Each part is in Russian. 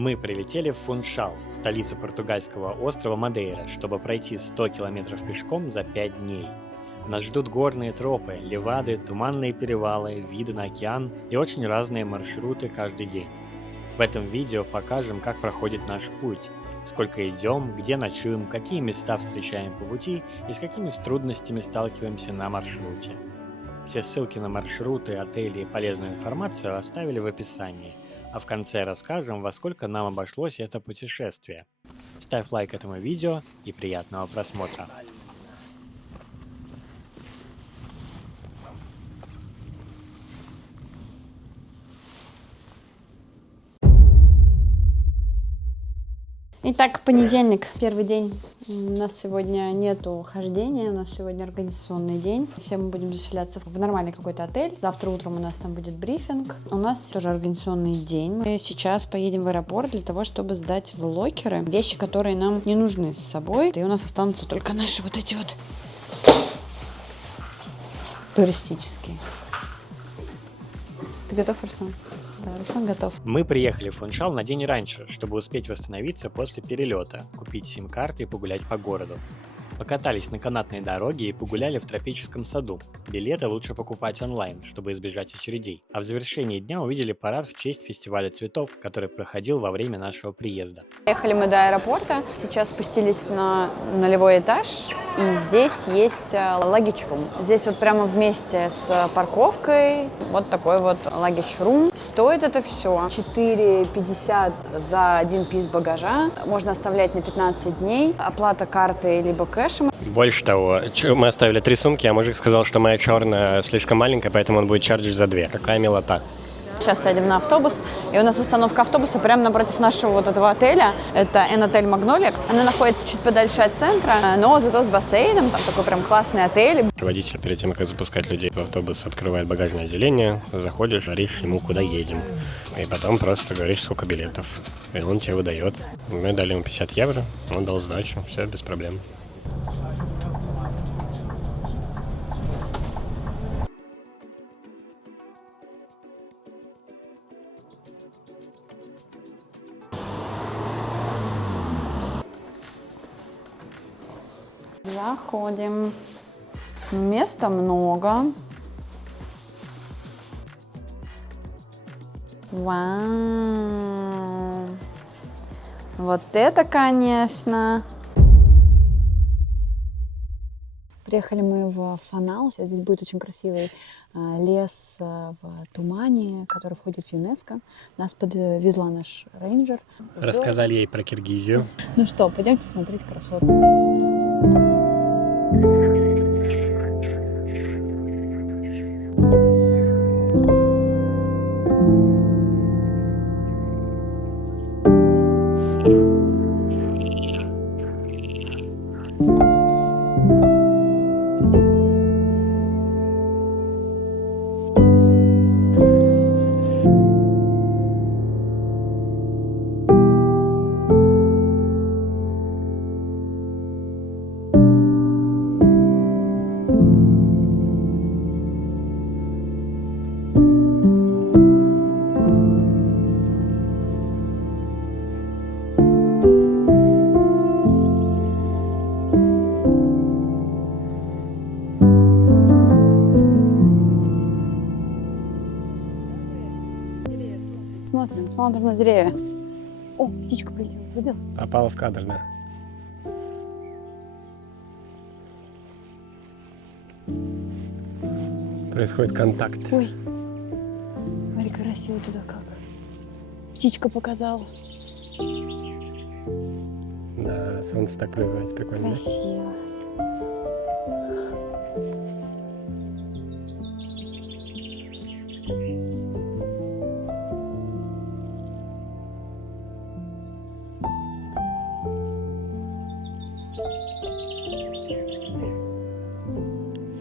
Мы прилетели в Фуншал, столицу португальского острова Мадейра, чтобы пройти 100 километров пешком за 5 дней. Нас ждут горные тропы, левады, туманные перевалы, виды на океан и очень разные маршруты каждый день. В этом видео покажем, как проходит наш путь, сколько идем, где ночуем, какие места встречаем по пути и с какими трудностями сталкиваемся на маршруте. Все ссылки на маршруты, отели и полезную информацию оставили в описании, а в конце расскажем, во сколько нам обошлось это путешествие. Ставь лайк этому видео и приятного просмотра. Итак, понедельник, первый день. У нас сегодня нету хождения, у нас сегодня организационный день. Все мы будем заселяться в нормальный какой-то отель. Завтра утром у нас там будет брифинг. У нас тоже организационный день. Мы сейчас поедем в аэропорт для того, чтобы сдать в локеры вещи, которые нам не нужны с собой. И у нас останутся только наши вот эти вот туристические. Ты готов, Руслан? Да, Руслан готов. Мы приехали в Фуншал на день раньше, чтобы успеть восстановиться после перелета, купить сим-карты и погулять по городу. Покатались на канатной дороге и погуляли в тропическом саду. Билеты лучше покупать онлайн, чтобы избежать очередей. А в завершении дня увидели парад в честь фестиваля цветов, который проходил во время нашего приезда. Ехали мы до аэропорта, сейчас спустились на нулевой этаж, и здесь есть luggage-room. Здесь вот прямо вместе с парковкой вот такой вот luggage-room. Стоит это все $4.50 за один пис багажа. Можно оставлять на 15 дней. Оплата картой либо кэшем. Больше того, мы оставили 3 сумки, а мужик сказал, что моя черная слишком маленькая, поэтому он будет чарджить за 2. Какая милота. Сейчас сядем на автобус, и у нас остановка автобуса прямо напротив нашего вот этого отеля. Это Н-отель Магнолия. Она находится чуть подальше от центра, но зато с бассейном. Там такой прям классный отель. Водитель перед тем, как запускать людей в автобус, открывает багажное отделение, заходишь, говоришь ему, куда едем. И потом просто говоришь, сколько билетов. И он тебе выдает. Мы дали ему 50 евро, он дал сдачу, все без проблем. Заходим. Места много. Вау. Вот это, конечно. Приехали мы в Фанал. Сейчас здесь будет очень красивый лес в тумане, который входит в ЮНЕСКО. Нас подвезла наш рейнджер. Рассказали ей про Киргизию. Ну что, пойдемте смотреть красоту. Смотрим на деревья. О, птичка прилетела, видел? Попала в кадр, да. Происходит контакт. Ой, смотри, красиво туда как. Птичка показала. Да, солнце так пробивается, прикольно. Красиво.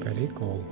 Прикол.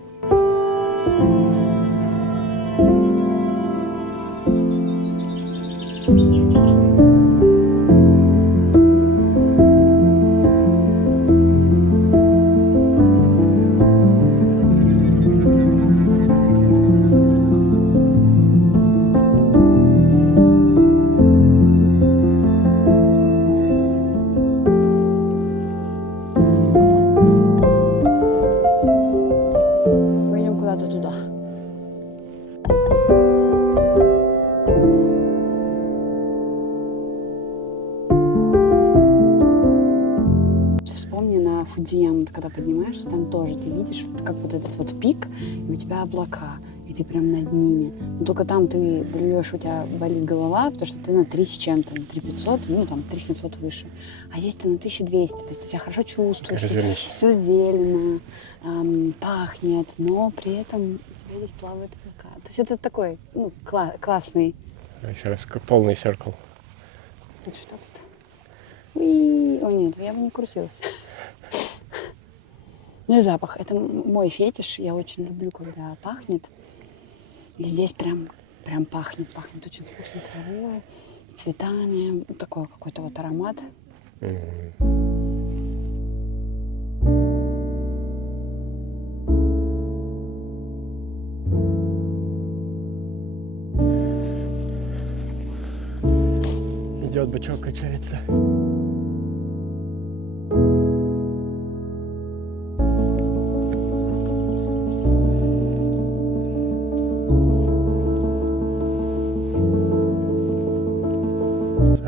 Фудзияму, когда поднимаешься, там тоже ты видишь, как вот этот вот пик, и у тебя облака, и ты прям над ними. Но только там ты блюешь, у тебя болит голова, потому что ты на 3 с чем-то, на 3500, ну там 3700 выше. А здесь ты на 1200, то есть ты себя хорошо чувствуешь, все зелено, пахнет, но при этом у тебя здесь плавают облака. То есть это такой, ну, классный. Еще раз, полный циркл. Вот что тут. Уи. О нет, я бы не крутилась. Ну и запах. Это мой фетиш. Я очень люблю, когда пахнет. И здесь прям пахнет. Пахнет очень вкусной травой, цветами. Такой какой-то вот аромат. Идет бычок, качается.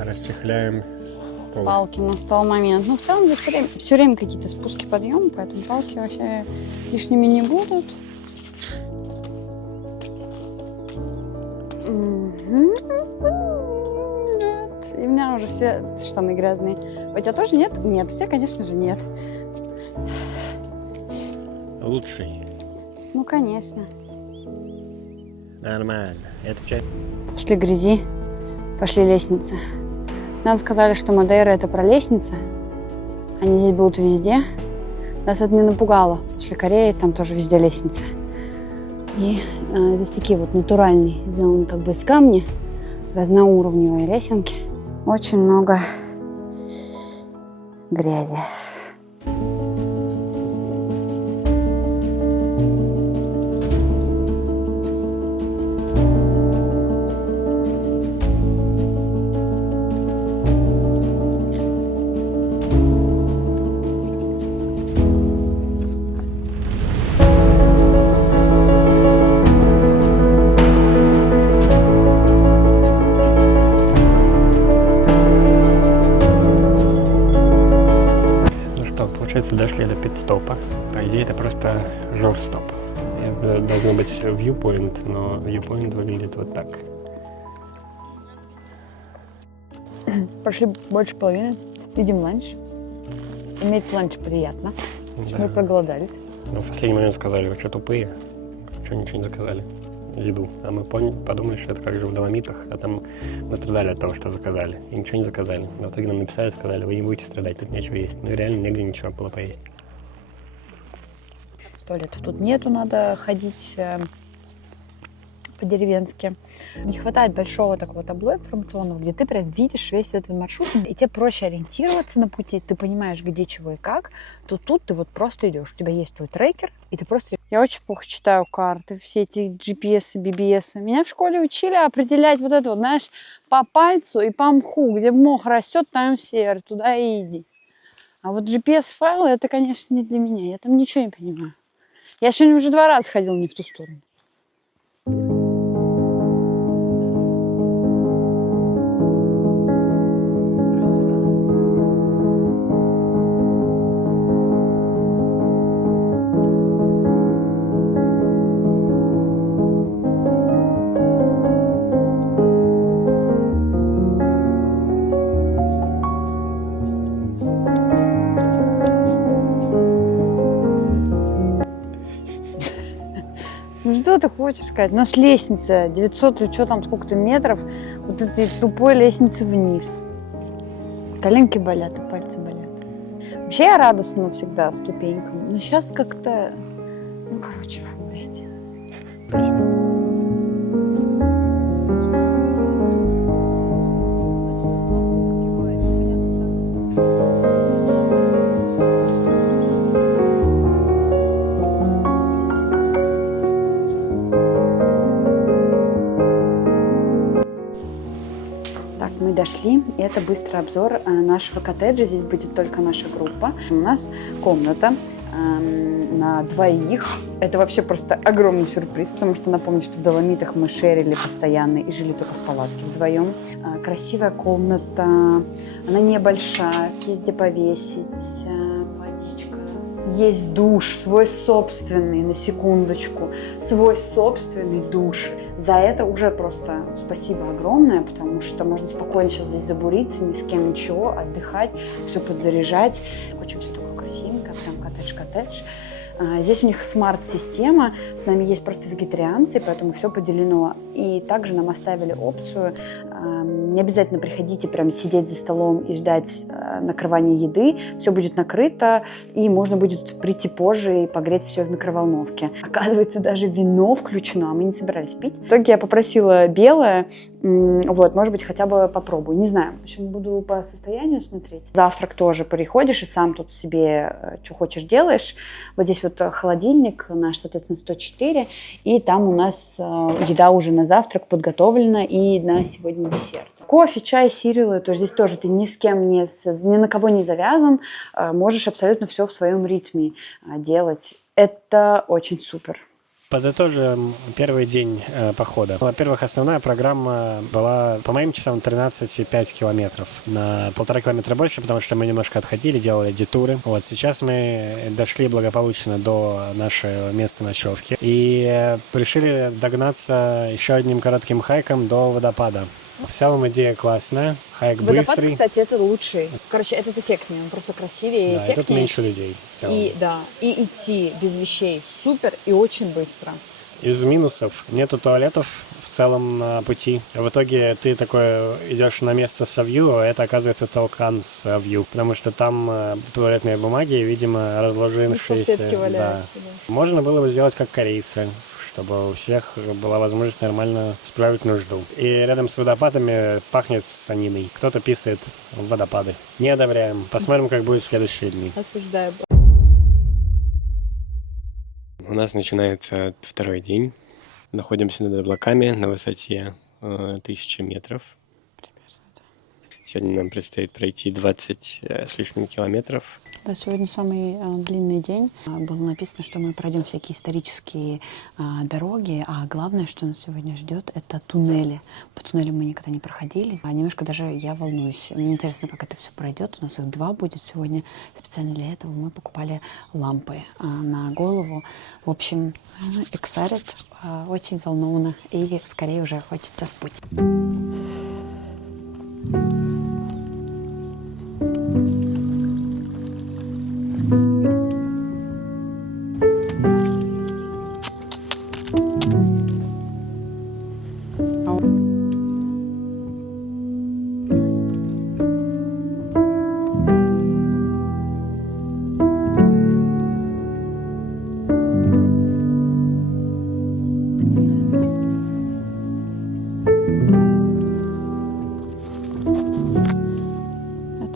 Расчехляем пол. Палки, настал момент. Ну, в целом здесь все время какие-то спуски, подъемы, поэтому палки вообще лишними не будут. И у меня уже все штаны грязные. У тебя тоже нет? Нет, у тебя, конечно же, нет. Лучший. Ну, конечно. Нормально. Эту часть... Пошли грязи, пошли лестницы. Нам сказали, что Мадейра — это про лестницы. Они здесь будут везде. Нас это не напугало. После Кореи там тоже везде лестницы. И здесь такие вот натуральные, сделаны как бы из камня, разноуровневые лесенки. Очень много грязи. Дошли до пит-стопа. По идее, это просто жор-стоп. Это должно быть viewpoint, но viewpoint выглядит вот так. Прошли больше половины. Едим ланч. Иметь ланч приятно. Да. Мы проголодались. Но в последний момент сказали, вы что, тупые? Что ничего не заказали? Еду. А мы подумали, что это как же в Доломитах, а там мы страдали от того, что заказали. И ничего не заказали. Но в итоге нам написали, сказали, вы не будете страдать, тут нечего есть. Ну и реально негде ничего было поесть. Туалетов тут нету, надо ходить по-деревенски. Не хватает большого такого табло информационного, где ты прям видишь весь этот маршрут, и тебе проще ориентироваться на пути, ты понимаешь, где, чего и как, то тут ты вот просто идешь. У тебя есть твой трекер, и ты просто... Я очень плохо читаю карты, все эти GPS, BBS. Меня в школе учили определять вот это вот, знаешь, по пальцу и по мху, где мох растет, там север, туда и иди. А вот GPS-файлы, это, конечно, не для меня, я там ничего не понимаю. Я сегодня уже 2 раза ходила не в ту сторону. Ну что ты хочешь сказать? У нас лестница 900 или что там, сколько-то метров, вот этой тупой лестницы вниз. Коленки болят и пальцы болят. Вообще я радостна всегда ступенькам, но сейчас как-то, ну короче, фу, блядь. Спасибо. Мы дошли. Это быстрый обзор нашего коттеджа. Здесь будет только наша группа. У нас комната на 2. Это вообще просто огромный сюрприз, потому что напомню, что в Доломитах мы шерили постоянно и жили только в палатке вдвоем. Красивая комната. Она небольшая. Есть где повесить. Водичка есть душ, свой собственный, на секундочку, свой собственный душ. За это уже просто спасибо огромное, потому что можно спокойно сейчас здесь забуриться, ни с кем ничего, отдыхать, все подзаряжать. Очень все такое красивенькое, прям коттедж-коттедж. Здесь у них смарт-система, с нами есть просто вегетарианцы, поэтому все поделено. И также нам оставили опцию, не обязательно приходите прям сидеть за столом и ждать накрывания еды, все будет накрыто, и можно будет прийти позже и погреть все в микроволновке. Оказывается, даже вино включено, а мы не собирались пить. В итоге я попросила белое, вот, может быть, хотя бы попробую, не знаю, в общем, буду по состоянию смотреть. Завтрак тоже приходишь и сам тут себе что хочешь делаешь. Вот здесь вот холодильник наш, соответственно, 104, и там у нас еда уже на завтрак подготовлена и на сегодня десерт. Кофе, чай, сириалы, то есть здесь тоже ты ни с кем, ни на кого не завязан, можешь абсолютно все в своем ритме делать. Это очень супер. Подытожим первый день похода. Во-первых, основная программа была, по моим часам, 13,5 километров. На 1,5 километра больше, потому что мы немножко отходили, делали детуры. Вот сейчас мы дошли благополучно до нашего места ночевки и решили догнаться еще одним коротким хайком до водопада. В целом идея классная, хайк Водопад, быстрый. кстати, это лучший. Короче, этот эффектнее, он просто красивее и Да, эффектнее. и тут меньше людей в целом. И идти без вещей супер и очень быстро. Из минусов нету туалетов в целом на пути. В итоге ты такой идешь на место с вью, а это оказывается толкан с вью, потому что там туалетные бумаги, видимо, разложившиеся. Да. Можно было бы сделать как корейцы, чтобы у всех была возможность нормально справить нужду. И рядом с водопадами пахнет саниной. Кто-то писает в водопады. Не одобряем. Посмотрим, как будет в следующие дни. Осуждаю. У нас начинается второй день. Находимся над облаками на высоте 1000 метров. Сегодня нам предстоит пройти 20 с лишним километров. Да, сегодня самый длинный день. Было написано, что мы пройдем всякие исторические дороги, а главное, что нас сегодня ждет, это туннели. По туннелям мы никогда не проходили. Немножко даже я волнуюсь. Мне интересно, как это все пройдет. У нас их 2 будет сегодня. Специально для этого мы покупали лампы на голову. В общем, excited, очень взволнована и скорее уже хочется в путь.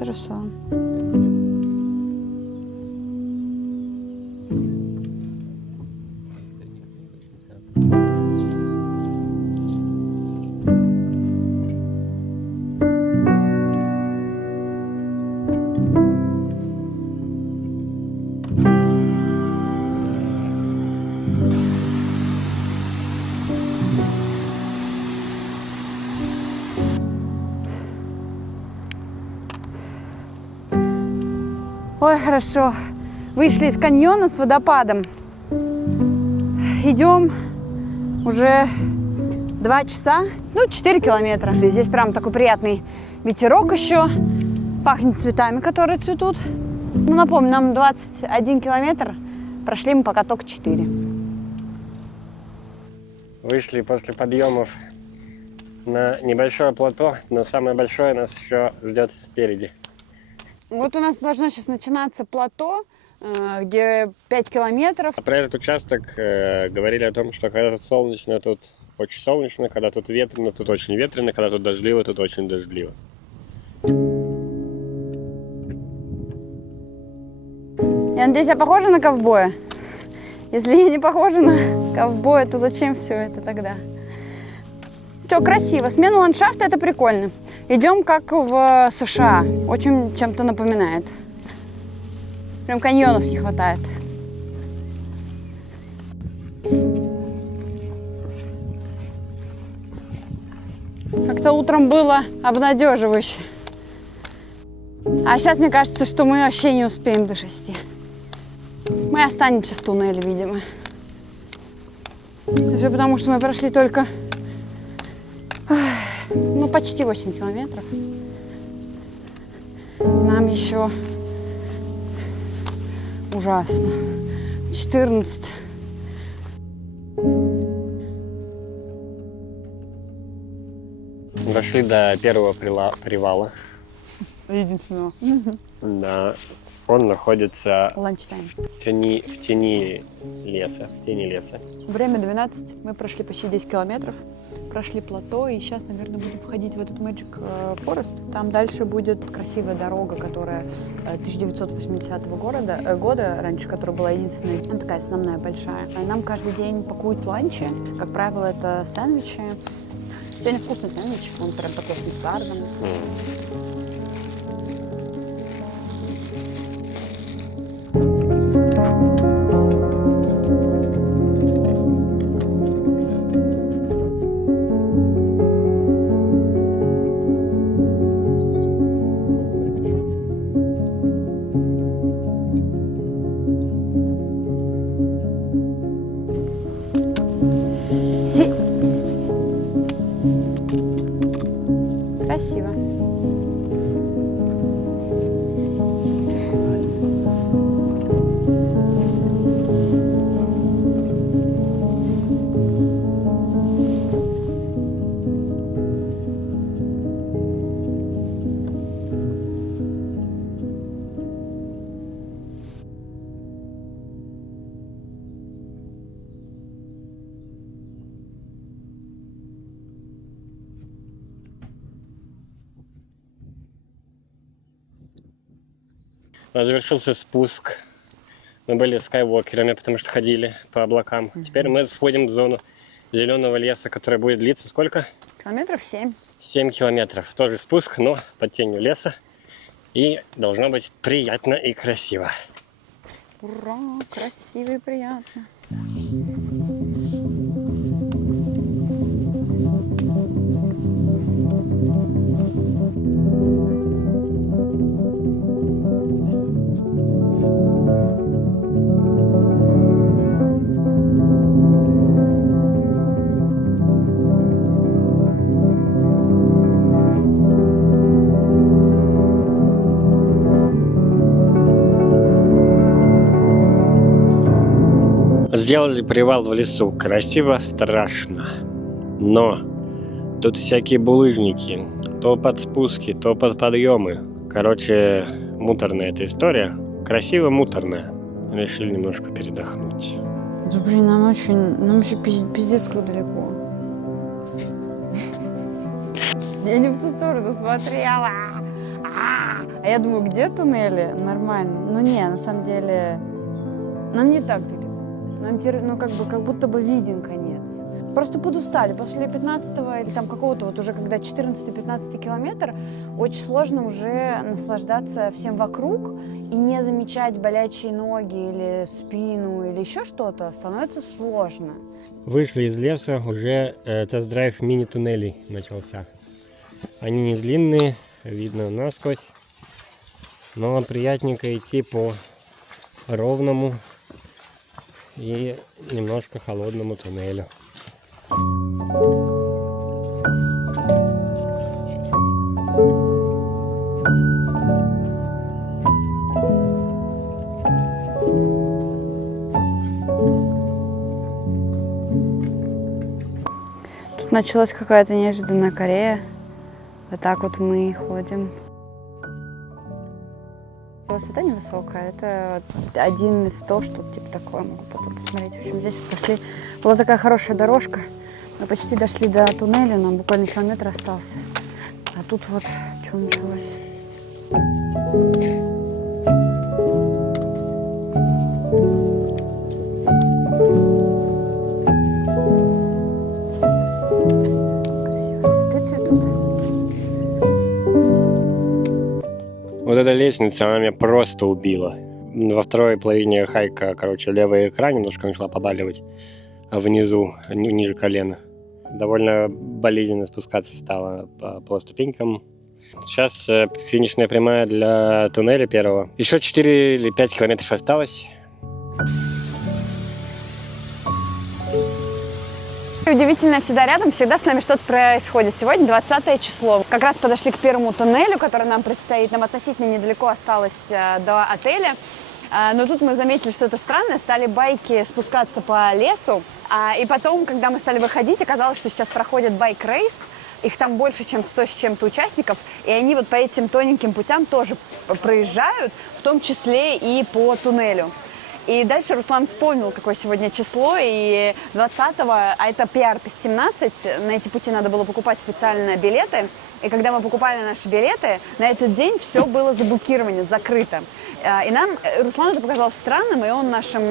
Руслан. Ой, хорошо. Вышли из каньона с водопадом. Идем уже 2 часа, 4 километра. И здесь прям такой приятный ветерок еще. Пахнет цветами, которые цветут. Напомню, нам 21 километр. Прошли мы пока только 4. Вышли после подъемов на небольшое плато, но самое большое нас еще ждет спереди. Вот у нас должно сейчас начинаться плато, где 5 километров. Про этот участок говорили о том, что когда тут солнечно, тут очень солнечно, когда тут ветрено, тут очень ветрено, когда тут дождливо, тут очень дождливо. Я надеюсь, я похожа на ковбоя? Если я не похожа на ковбоя, то зачем все это тогда? Все красиво. Смена ландшафта — это прикольно. Идем как в США. Очень чем-то напоминает. Прям каньонов не хватает. Как-то утром было обнадеживающе. А сейчас мне кажется, что мы вообще не успеем до 6. Мы останемся в туннеле, видимо. Все потому, что мы прошли только, ну, почти 8 километров. Нам еще ужасно. 14. Дошли до первого привала. Единственного. Да. Он находится Ланчтайм. в тени леса. Время 12. Мы прошли почти 10 километров. Прошли плато, и сейчас, наверное, будем входить в этот Magic Forest. Там дальше будет красивая дорога, которая 1980 года, раньше, которая была единственная, ну, такая основная, большая. Нам каждый день пакуют ланчи. Как правило, это сэндвичи. Сегодня вкусный сэндвич, он прям такой с мустардом. Красиво. Завершился спуск. Мы были скайвокерами, потому что ходили по облакам. Теперь мы входим в зону зеленого леса, которая будет длиться сколько? Километров 7. 7 километров. Тоже спуск, но под тенью леса. И должно быть приятно и красиво. Ура! Красиво и приятно. Сделали привал в лесу. Красиво, страшно. Но тут всякие булыжники. То под спуски, то под подъемы. Короче, муторная эта история. Красиво муторная. Решили немножко передохнуть. Да блин, нам еще пиздец как далеко. Я не в ту сторону смотрела. А я думаю, где туннели? Нормально. Ну не, на самом деле, нам не так далеко. Нам ну, как будто бы виден конец. Просто подустали. После 15-го или там какого-то вот уже, когда 14-15 километр, очень сложно уже наслаждаться всем вокруг и не замечать болячие ноги или спину или еще что-то. Становится сложно. Вышли из леса, уже тест-драйв мини-туннелей начался. Они не длинные, видно насквозь, но приятненько идти по ровному и немножко холодному туннелю. Тут началась какая-то неожиданная Корея. Вот так вот мы ходим. Высота невысокая, это 1 из 100, что-то типа такое, могу потом посмотреть. В общем, здесь вот пошли, была такая хорошая дорожка, мы почти дошли до туннеля, нам буквально километр остался. А тут вот что началось. Красиво цветы цветут. Вот эта лестница, она меня просто убила. Во второй половине хайка, короче, левая икра немножко начала побаливать, а внизу, ниже колена. Довольно болезненно спускаться стало по ступенькам. Сейчас финишная прямая для туннеля первого. Еще 4 или 5 километров осталось. Удивительно, всегда рядом, всегда с нами что-то происходит. Сегодня 20 число. Как раз подошли к первому туннелю, который нам предстоит. Нам относительно недалеко осталось до отеля. Но тут мы заметили что-то странное, стали байки спускаться по лесу. И потом, когда мы стали выходить, оказалось, что сейчас проходит байк-рейс. Их там больше, чем 100 с чем-то участников. И они вот по этим тоненьким путям тоже проезжают, в том числе и по туннелю. И дальше Руслан вспомнил, какое сегодня число, и 20-го, а это PR17, на эти пути надо было покупать специальные билеты. И когда мы покупали наши билеты, на этот день все было забукировано, закрыто. И нам, Руслану это показалось странным, и он нашим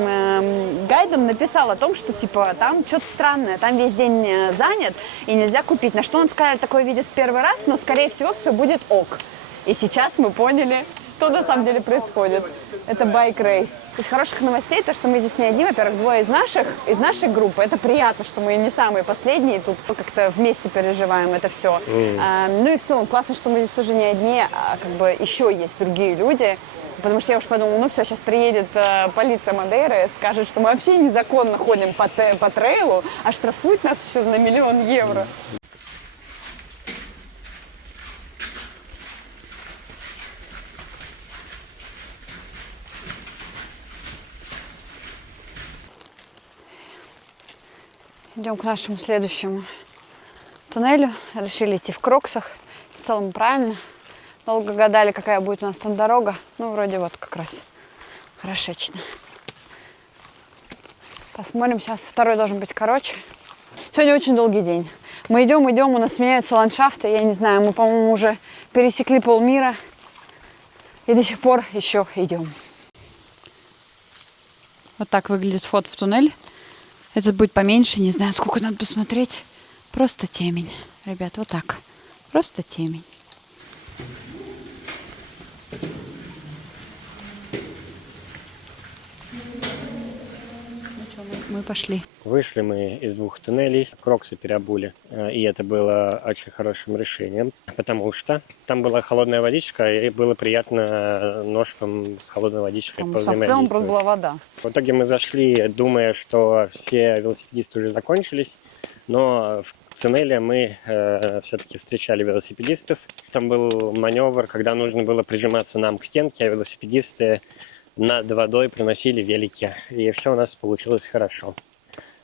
гайдам написал о том, что типа там что-то странное, там весь день занят и нельзя купить. На что он сказал, такое видит в первый раз, но скорее всего все будет ок. И сейчас мы поняли, что на самом деле происходит. Это байк-рейс. Из хороших новостей то, что мы здесь не одни. Во-первых, двое из нашей группы. Это приятно, что мы не самые последние. Тут как-то вместе переживаем это все. Ну и в целом классно, что мы здесь тоже не одни, а как бы еще есть другие люди. Потому что я уж подумала, ну все, сейчас приедет полиция Мадейры, скажет, что мы вообще незаконно ходим по трейлу, а штрафуют нас еще на 1 000 000 евро. Идем к нашему следующему туннелю. Решили идти в кроксах. В целом правильно. Долго гадали, какая будет у нас там дорога. Ну, вроде вот как раз хорошечно. Посмотрим. Сейчас второй должен быть короче. Сегодня очень долгий день. Мы идем, у нас меняются ландшафты. Я не знаю, мы, по-моему, уже пересекли полмира. И до сих пор еще идем. Вот так выглядит вход в туннель. Этот будет поменьше, не знаю, сколько надо посмотреть. Просто темень, ребят, вот так. Просто темень. Мы пошли. Вышли мы из 2 туннелей, кроксы переобули. И это было очень хорошим решением, потому что там была холодная водичка, и было приятно ножкам с холодной водичкой повзаимодействовать. В целом просто была вода. В итоге мы зашли, думая, что все велосипедисты уже закончились, но в туннеле мы все-таки встречали велосипедистов. Там был маневр, когда нужно было прижиматься нам к стенке, а велосипедисты над водой приносили велики. И все у нас получилось хорошо.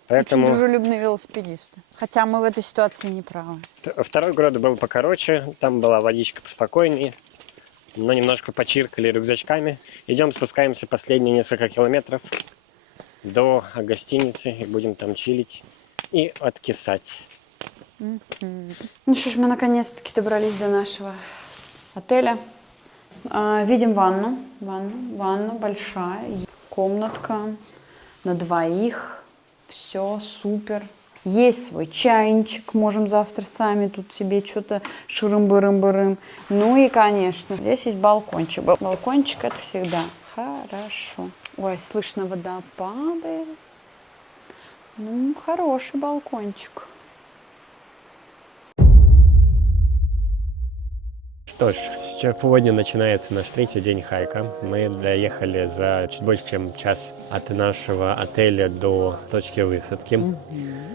Поэтому... Очень дружелюбные велосипедисты. Хотя мы в этой ситуации не правы. Второй город был покороче. Там была водичка поспокойнее. Но немножко почиркали рюкзачками. Идем, спускаемся последние несколько километров до гостиницы. И будем там чилить и откисать. Ну что ж, мы наконец-таки добрались до нашего отеля. Видим ванну. Ванна большая. Комнатка на 2. Все супер. Есть свой чайничек. Можем завтра сами тут себе что-то ширым-бырым-бырым. Ну и, конечно, здесь есть балкончик. Балкончик — это всегда хорошо. Ой, слышно, вода падает. Ну, хороший балкончик. Что ж, сегодня начинается наш 3-й день хайка. Мы доехали за чуть больше, чем час от нашего отеля до точки высадки.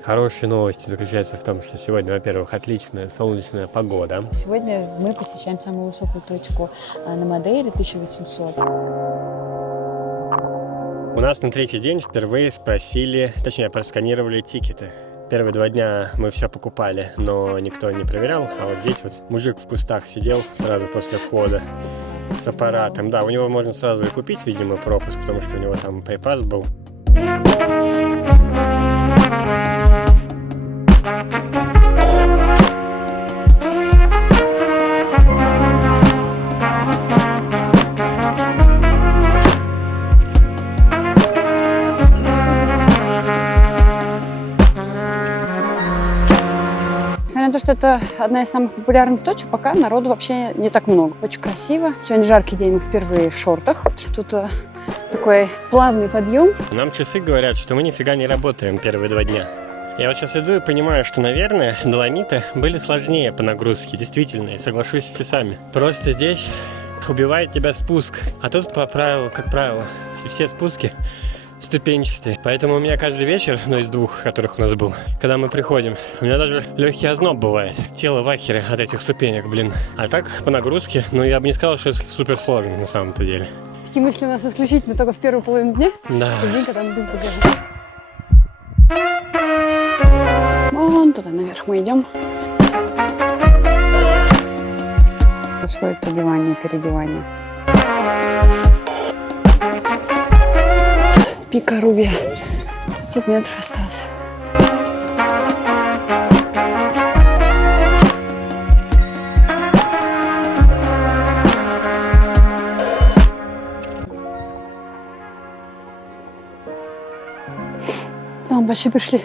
Хорошие новости заключаются в том, что сегодня, во-первых, отличная солнечная погода. Сегодня мы посещаем самую высокую точку на Мадейре, 1800. У нас на 3-й день впервые спросили, точнее, просканировали тикеты. Первые 2 дня мы все покупали, но никто не проверял. А вот здесь вот мужик в кустах сидел сразу после входа с аппаратом. Да, у него можно сразу и купить, видимо, пропуск, потому что у него там PayPass был. То, что это одна из самых популярных точек, пока народу вообще не так много. Очень красиво. Сегодня жаркий день, мы впервые в шортах. Тут такой плавный подъем. Нам часы говорят, что мы нифига не работаем первые 2 дня. Я вот сейчас иду и понимаю, что, наверное, Доломиты были сложнее по нагрузке, действительно, и соглашусь с часами. Просто здесь убивает тебя спуск. А тут, по правилу, как правило, все спуски ступенчатый. Поэтому у меня каждый вечер, ну из двух, которых у нас был, когда мы приходим, у меня даже легкий озноб бывает. Тело в ахере от этих ступенек, блин. А так, по нагрузке, ну я бы не сказал, что это супер сложно на самом-то деле. Такие мысли у нас исключительно только в первую половину дня. Да. День, когда мы без багажа. Вон туда наверх мы идем. Происходит одевание, переодевание. Пика Рувия. 500 метров осталось. Там почти пришли.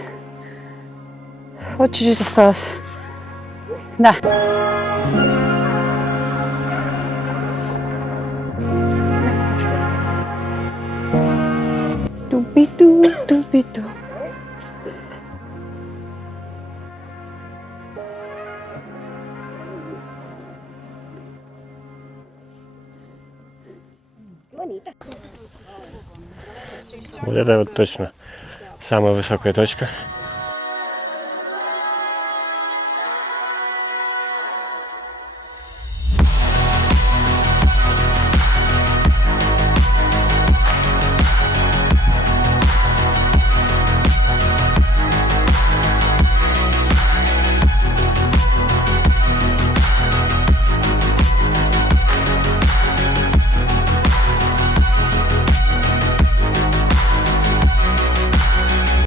Вот чуть-чуть осталось. Да. Тупи-ту, тупи-ту. Вот это вот точно самая высокая точка.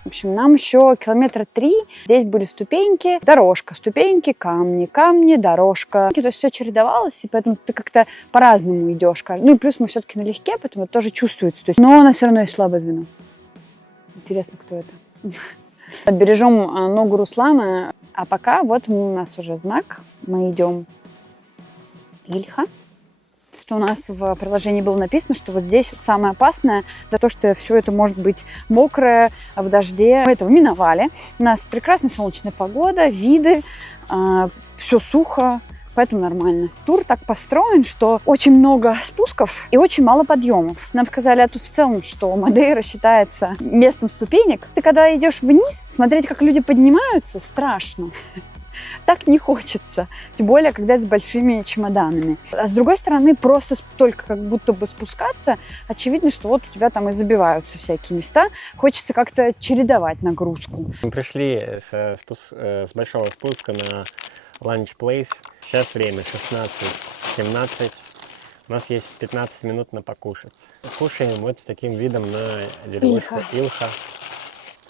В общем, нам еще километра 3. Здесь были ступеньки, дорожка, ступеньки, камни, камни, дорожка. То есть все чередовалось, и поэтому ты как-то по-разному идешь. Ну и плюс мы все-таки налегке, поэтому это тоже чувствуется. То есть, но у нас все равно есть слабое звено. Интересно, кто это. Бережем ногу Руслана. А пока вот у нас уже знак. Мы идем Ильха. У нас в приложении было написано, что вот здесь вот самое опасное, за то, что все это может быть мокрое, в дожде. Мы этого миновали. У нас прекрасная солнечная погода, виды, все сухо, поэтому нормально. Тур так построен, что очень много спусков и очень мало подъемов. Нам сказали тут в целом, что Мадейра считается местом ступенек. Ты когда идешь вниз, смотреть, как люди поднимаются, страшно. Так не хочется, тем более, когда это с большими чемоданами. А с другой стороны, просто только как будто бы спускаться, очевидно, что вот у тебя там и забиваются всякие места. Хочется как-то чередовать нагрузку. Мы пришли с большого спуска на Lunch Place. Сейчас время 16:17. У нас есть 15 минут на покушать. Кушаем вот с таким видом на деревушку Илха.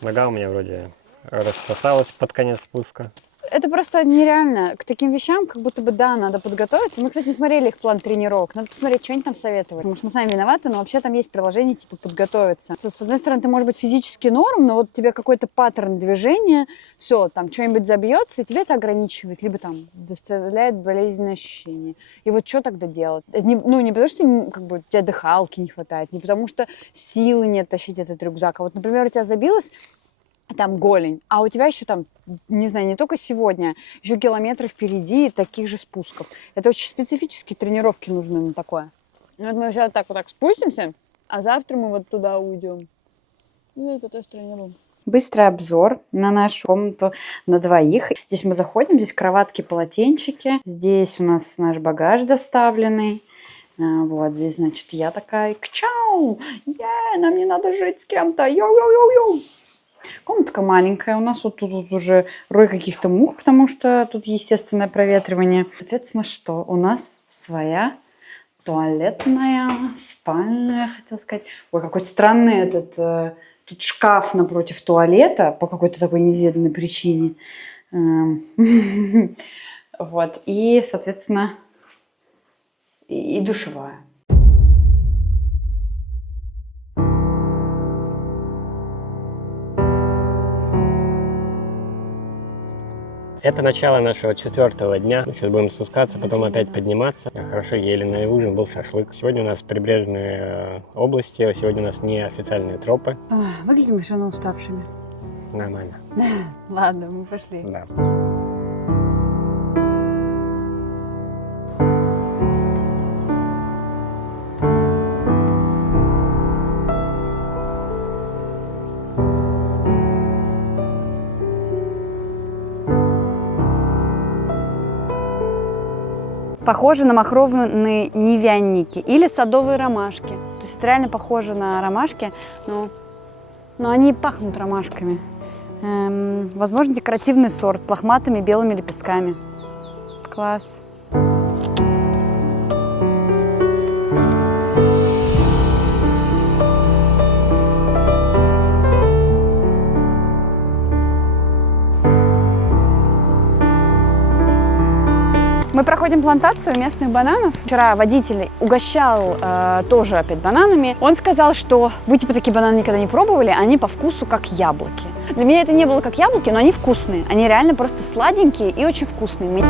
Нога у меня вроде рассосалась под конец спуска. Это просто нереально. К таким вещам как будто бы, да, надо подготовиться. Мы, кстати, не смотрели их план тренировок. Надо посмотреть, что они там советовали. Потому что мы сами виноваты, но вообще там есть приложение, типа, подготовиться. То, с одной стороны, ты, может быть, физически норм, но вот тебе какой-то паттерн движения, все, там что-нибудь забьется, и тебе это ограничивает, либо там доставляет болезненные ощущения. И вот что тогда делать? Это не потому, что как бы, у тебя дыхалки не хватает, не потому, что силы нет тащить этот рюкзак. А вот, например, у тебя забилось там голень, а у тебя еще там, не знаю, не только сегодня, еще километры впереди таких же спусков. Это очень специфические тренировки нужны на такое. Вот мы сейчас вот так спустимся, а завтра мы вот туда уйдем. Ну, и по той стороне будем. Быстрый обзор на нашу комнату на двоих. Здесь мы заходим, здесь кроватки, полотенчики. Здесь у нас наш багаж доставленный. Вот здесь, значит, я такая, кчау, нам не надо жить с кем-то, йоу-йоу-йоу-йоу. Комнатка маленькая, у нас вот тут уже рой каких-то мух, потому что тут естественное проветривание. Соответственно, что? У нас своя туалетная, спальная, хотела сказать. Ой, какой странный этот, тут шкаф напротив туалета по какой-то такой неизведанной причине. Вот, и, соответственно, и душевая. Это начало нашего 4-го дня. Мы сейчас будем спускаться, потом опять подниматься. Хорошо ели, на ужин был шашлык. Сегодня у нас прибрежные области, сегодня у нас неофициальные тропы. Выглядим все равно уставшими. Нормально. Ладно, мы пошли. Да. Похоже на махровые невянники или садовые ромашки. То есть реально похоже на ромашки, но они пахнут ромашками. Возможно, декоративный сорт с лохматыми белыми лепестками. Класс. Мы проходим плантацию местных бананов. Вчера водитель угощал тоже опять бананами. Он сказал, что вы типа такие бананы никогда не пробовали, они по вкусу как яблоки. Для меня это не было как яблоки, но они вкусные. Они реально просто сладенькие и очень вкусные.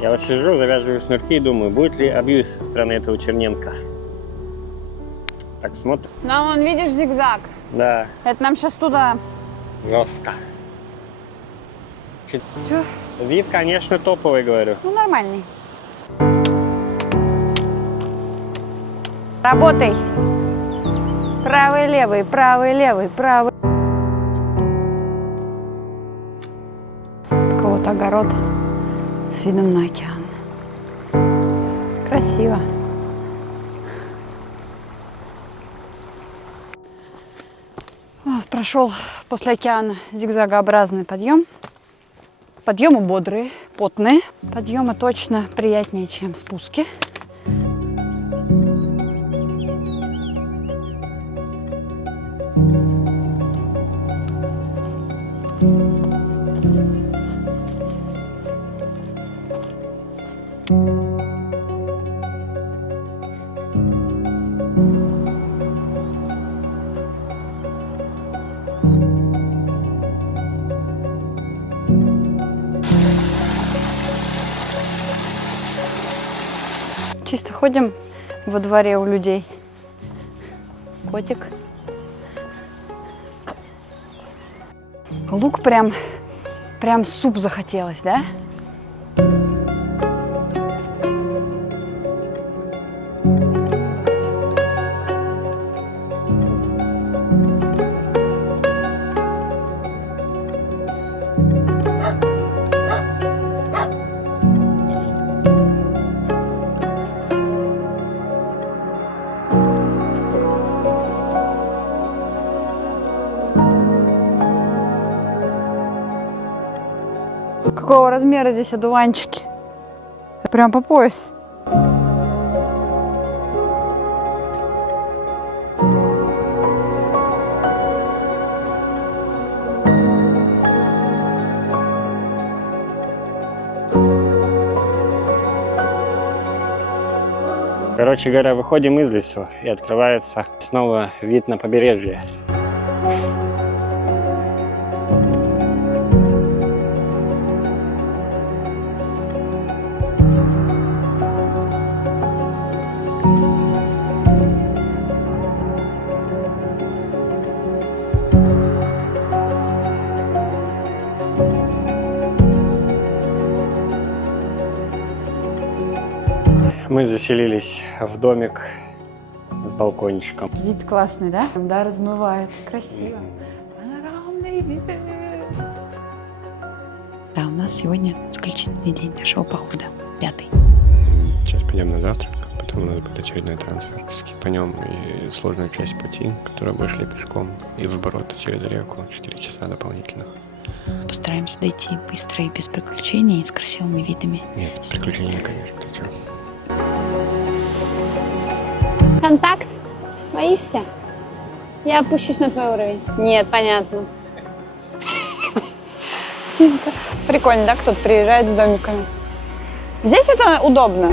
Я вот сижу, завязываю шнурки и думаю, будет ли абьюз со стороны этого Черненко. Так, смотрим. Нам, вон, видишь, зигзаг. Да. Это нам сейчас туда. Жестко. Чё? Вид, конечно, топовый, говорю. Ну, нормальный. Работай. Правый, левый, правый, левый, правый. Такой вот огород с видом на океан. Красиво. У нас прошел после океана зигзагообразный подъем. Подъемы бодрые, потные. Подъемы точно приятнее, чем спуски. Чисто ходим во дворе у людей. Котик. Лук прям суп захотелось, да? Какого размера здесь одуванчики? Прям по пояс. Короче говоря, выходим из лесу и открывается снова вид на побережье. Мы заселились в домик с балкончиком. Вид классный, да? Да, размывает. Красиво. Панорамный вид. Да, у нас сегодня исключительный день нашего похода. 5-й. Сейчас пойдем на завтрак, потом у нас будет очередной трансфер. Скипанем и сложную часть пути, которую мы шли пешком, и в оборот через реку 4 часа дополнительных. Постараемся дойти быстро и без приключений, с красивыми видами. Нет, с приключениями, конечно, ты чё? Контакт? Боишься? Я опущусь на твой уровень. Нет, понятно. Чисто. Прикольно, да, кто-то приезжает с домиками. Здесь это удобно.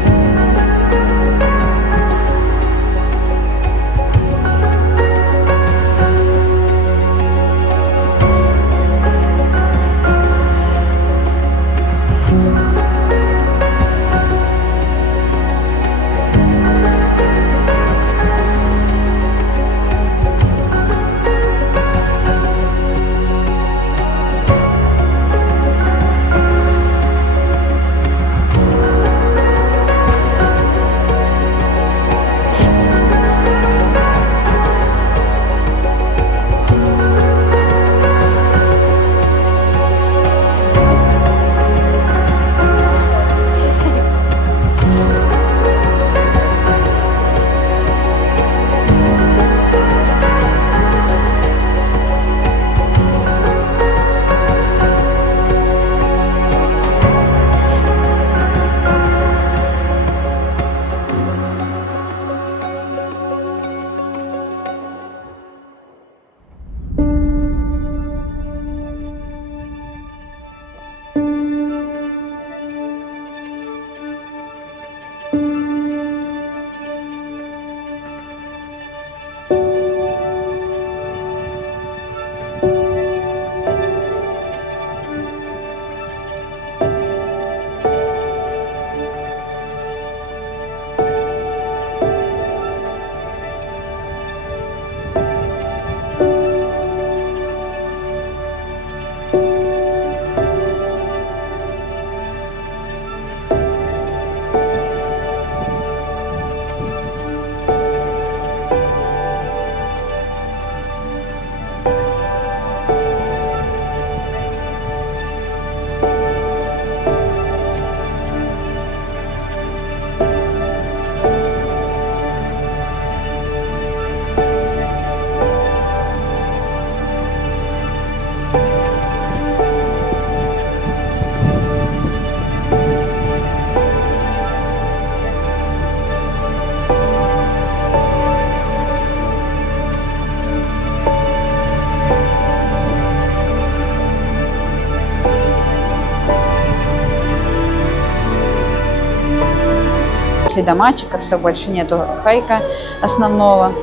дошли до матчика, все, больше нету хайка основного.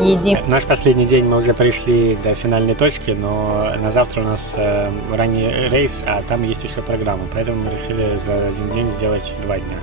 Едим. Наш последний день мы уже пришли до финальной точки, но на завтра у нас ранний рейс, а там есть еще программа, поэтому мы решили за один день сделать 2 дня.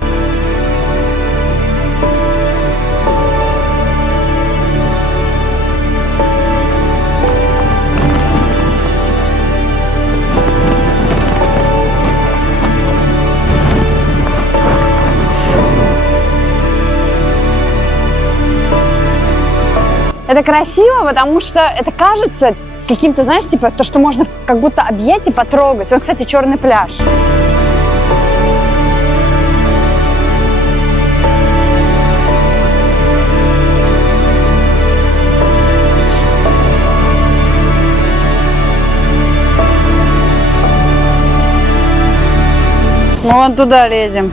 Это красиво, потому что это кажется каким-то, знаешь, типа то, что можно как будто объять и потрогать. Вот, кстати, черный пляж. Мы вон туда лезем.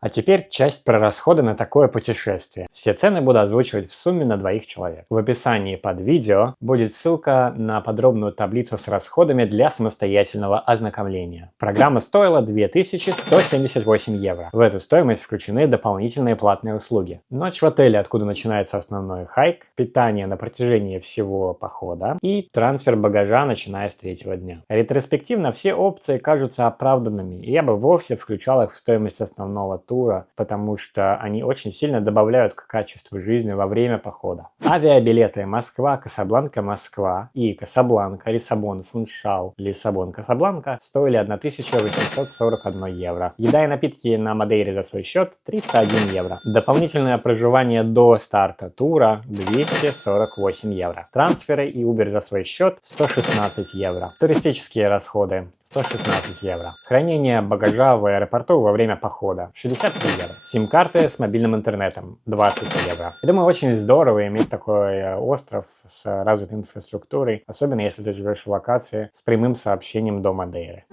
А теперь часть про расходы на такое путешествие. Все цены буду озвучивать в сумме на 2 человек. В описании под видео будет ссылка на подробную таблицу с расходами для самостоятельного ознакомления. Программа стоила 2178 евро. В эту стоимость включены дополнительные платные услуги. Ночь в отеле, откуда начинается основной хайк, питание на протяжении всего похода и трансфер багажа, начиная с 3-го дня. Ретроспективно все опции кажутся оправданными, и я бы вовсе включал их в стоимость основного тура, потому что они очень сильно добавляют к качеству жизни во время похода. Авиабилеты Москва-Касабланка-Москва и Касабланка-Лиссабон-Фуншал Лиссабон-Касабланка стоили 1841 евро. Еда и напитки на Мадейре за свой счет 301 евро. Дополнительное проживание до старта тура 248 евро. Трансферы и Uber за свой счет 116 евро. Туристические расходы 116 евро. Хранение багажа в аэропорту во время похода 63 евро. Сим-карты с мобильным интернетом 20 евро. Я думаю, очень здорово иметь такой остров с развитой инфраструктурой, особенно если ты живешь в локации с прямым сообщением до Мадейры.